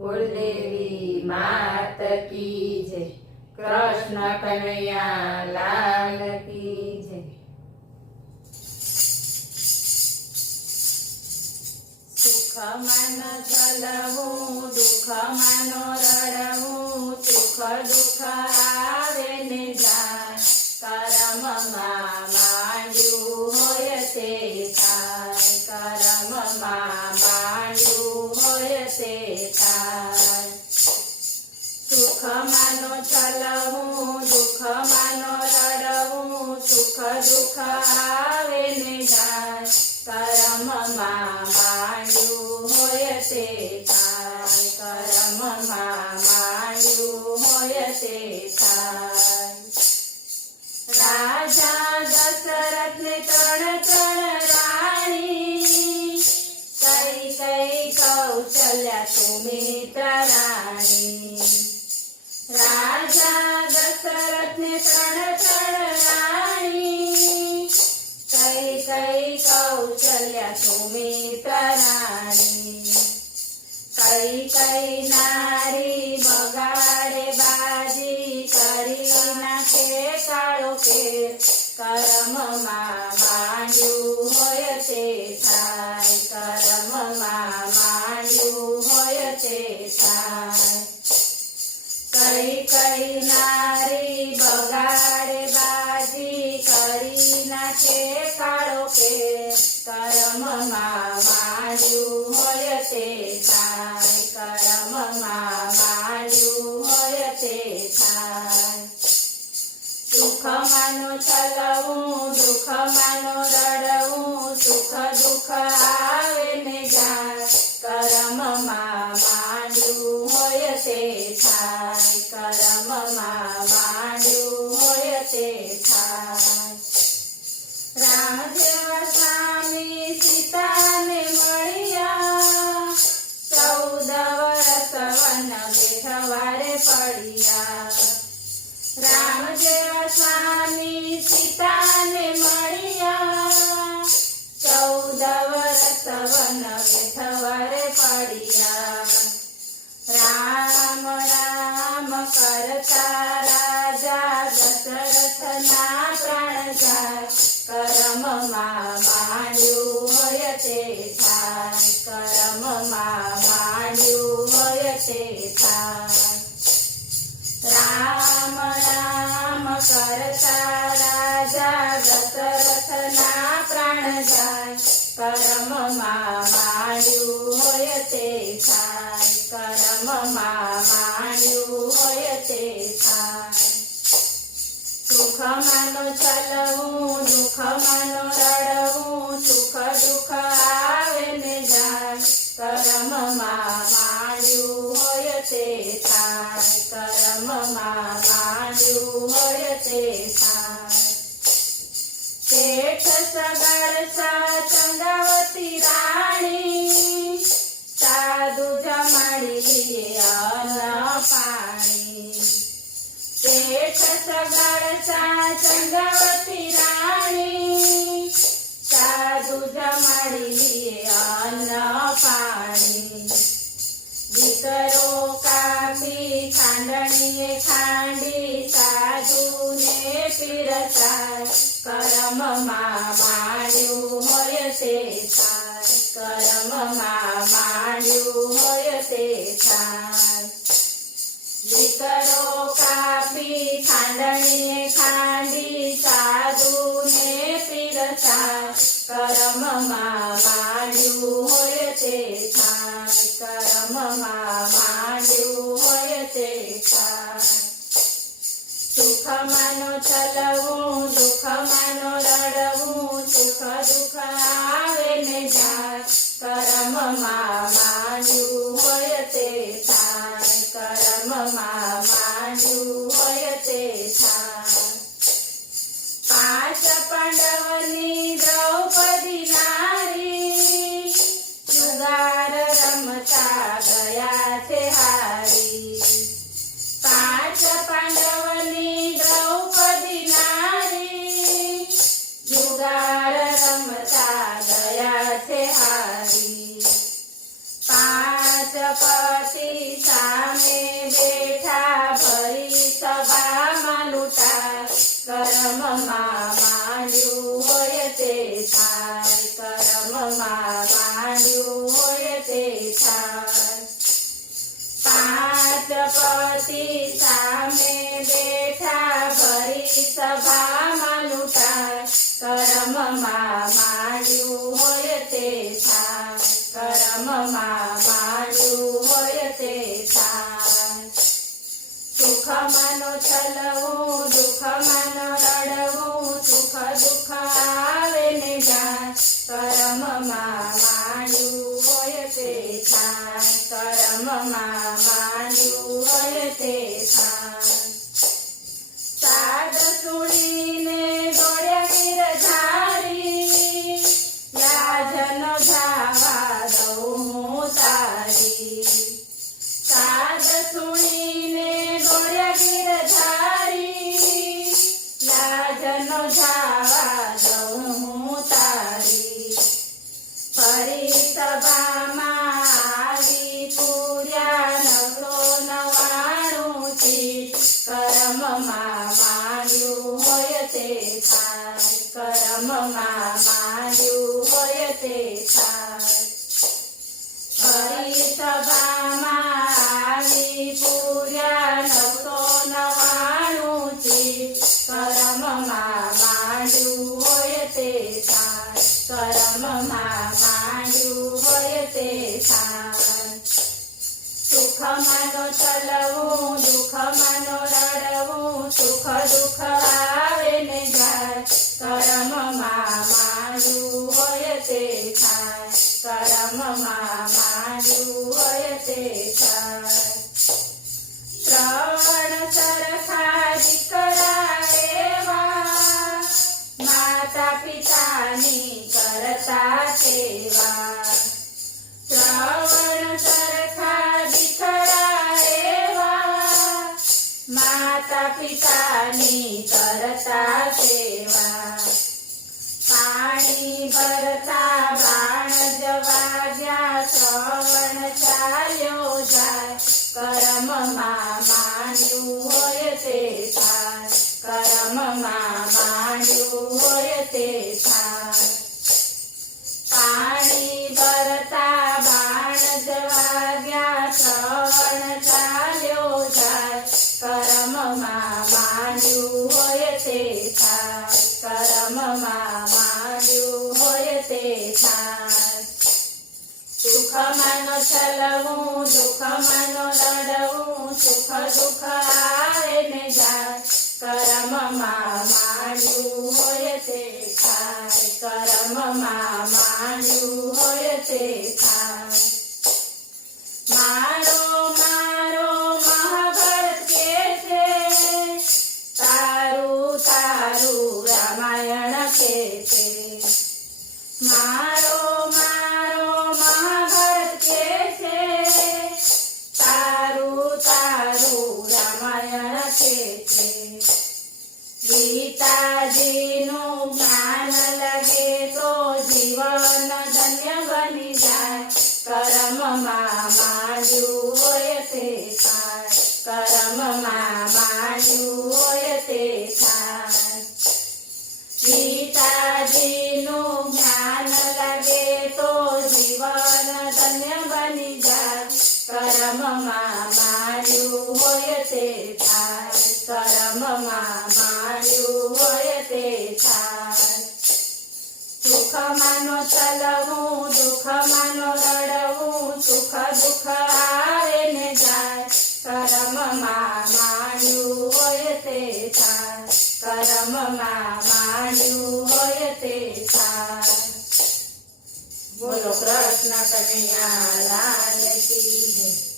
કુળદેવી માત કી જય, કૃષ્ણ કનૈયા લાલ કી જય. સુખમાં ન ચલવું, દુઃખમાં ન રડવું, સુખ દુઃખ આવે ને જાય, કરમમાં માંડ્યું હોય તે થાય, કરમમાં માંડ્યું હોય તે થાય. સુખમાં ન ચલવું, દુઃખમાં ન રડવું, સુખ દુઃખ આવે ને જાય, કરમમાં માંડ્યું હોય તે થાય, કરમમાં માંડ્યું હોય તે થાય. રાજા દશરથને ત્રણ રાણી, કઈ કઈ કૌશલ્યા સુમિત્રા રાણી. રાજા દશરથને ત્રણ રાણી, કઈ કઈ કૌશલ્યા સુમિત્રા રાણી. કઈ કઈ નારી બગાડે બાજી, કરી નાખે કાળો કેર, કરમમાં માંડ્યું હોય તે થાય, કરમમાં માંડ્યું હોય તે થાય. કઈ કઈ નારી બગાડે બાજી, કરી નાખે કાળો કેર, કરમમાં માંડ્યું હોય તે થાય, કરમમાં માંડ્યું હોય તે થાય. સુખમાં ન ચલવું, દુઃખમાં ન રડવું, સુખ દુઃખ આવે ને જાય, કરમમાં માંડ્યું હોય તે થાય, કરમમાં માંડ્યું હોય તે થાય. રામ જેવા સ્વામી સીતાને મળ્યા, 14 વર્ષ વન બેઠવારે પડ્યા. રામ જેવા સ્વામી સીતાને મળ્યા, 14 વર્ષ વન બેઠવારે પડ્યા. રામ રામ કરતા રાજા દશરથના પ્રાણ જાય, કરમમાં માંડ્યું હોય તે થાય, કરમમાં માંડ્યું હોય તે થાય. રામ રામ કરતા રાજા દશરથના પ્રાણ જાય, કરમમાં માંડ્યું હોય તે થાય, કરમમાં માંડ્યું હોય તે થાય. સુખમાં ન ચલવું, દુઃખમાં ન રડવું, સુખ દુઃખ આવે ને જાય, કરમમાં માંડ્યું હોય તે થાય, કરમમાં માંડ્યું હોય તે થાય. શેઠ સગડસા ચંદ્રાવતી રાણી, સાધુ જમાડી લીએ અન્ન પાણી. શેઠ સગડસા ચંદ્રાવતી રાણી, સાધુ જમાડી લીએ અન્ન પાણી. દીકરો કાપી ખાંડણીએ ખાંડી, સાધુને પીરસાય, કરમમાં માંડ્યું હોય તે થાય, કરમમાં માંડ્યું હોય તે થાય. દીકરો કાપી ખાંડણીએ ખાંડી, સાધુને પીરસાય, કરમમાં માંડ્યું હોય તે થાય, કરમમાં માંડ્યું હોય તે થાય. સુખમાં ન ચલવું, દુઃખમાં ન રડવું, સુખ દુઃખ આવે ને જાય, કરમમાં માંડ્યું હોય તે થાય, કરમમાં માંડ્યું હોય તે થાય. 5 પાંડવની દ્રૌપદી નારી, જુગાર રમતા ગયા છે હારી. 5 પાંડવની દ્રૌપદી નારી, જુગાર રમતા થાય કર્મમાં માંડ્યું હોય તે થાય પાંચ પતિ સામે બેઠા ભરી સભામાં લૂંટાય કર્મમાં માંડ્યું હોય તે થાય કર્મમાં માંડ્યું હોય તે થાય સુખમાં છલવું દુઃખમાં રડવું સુખ દુઃખ આવે ને જાય કર્મમાં માંડ્યું હોય તે થાય કર્મમાં માંડ્યું હોય તે થાય સાદ સુણીને દોડ્યા ગિરધારી લાજ ન જાવા દઉં હું તારી સાદ સુણીને દોડ્યા ગિરધારી લાજ ન જાવા દઉં હું તારી ફરી સભામાં આવી પૂર્યા નવસો નવાણું ચીજ કર્મમાં માંડ્યું હોય તે થાય કર્મમાં માંડ્યું હોય તે થાય ફરી સભામાં આવી પૂર્યા નવસો નવાણું ચીજ કર્મમાં માંડ્યું હોય તે થાય કર્મમાં માંડ્યું હોય તે થાય સુખમાં ચલવું દુઃખમાં રડવું સુખ દુઃખ આવે ને જાય કર્મમાં માંડ્યું હોય તે થાય કર્મમાં માંડ્યું હોય તે થાય શ્રવણ સરખા દીકરા એવા માતા પિતાની કરતા સેવા શ્રવણ સરખા દીકરા એવા માતા પિતાની કરતા સેવા પાણી ભરતા બાણ જવા ગયા શ્રવણ ચાલ્યો જાય કર્મમાં માંડ્યું હોય તે થાય કર્મમાં માંડ્યું હોય તે થાય પાણી ભરતા બાણ જવા ગયા શ્રવણ ચાલ્યો જાય કર્મમાં માંડ્યું હોય તે થાય કર્મમાં માંડ્યું હોય તે થાય સુખમાં છલવું દુઃખમાં રડવું સુખ દુઃખ આવે ને જાય કર્મમાં માંડ્યું હોય તે થાય કર્મમાં માંડ્યું હોય તે થાય મારો મારો મહાભારત કે છે તારું તારું રામાયણ કે છે મારો મારો મહાભારત કે છે તારું તારું રામાયણ કે છે ગીતાજીનું જ્ઞાન લગે તો જીવન ધન્ય બની જાય કર્મમાં માંડ્યું હોય તે થાય કર્મમાં માંડ્યું હોય તે થાય ગીતાજીનું જ્ઞાન લગે તો જીવન ધન્ય બની જાય કર્મમાં માંડ્યું હોય તે થાય કર્મમાં માંડ્યું હોય તે થાય સુખમાં ચલવું દુઃખમાં રડવું સુખ દુઃખ આવે ને જાય કર્મમાં માંડ્યું હોય તે થાય કર્મમાં માંડ્યું હોય તે થાય બોલો કૃષ્ણ કનૈયા લાલ કી જય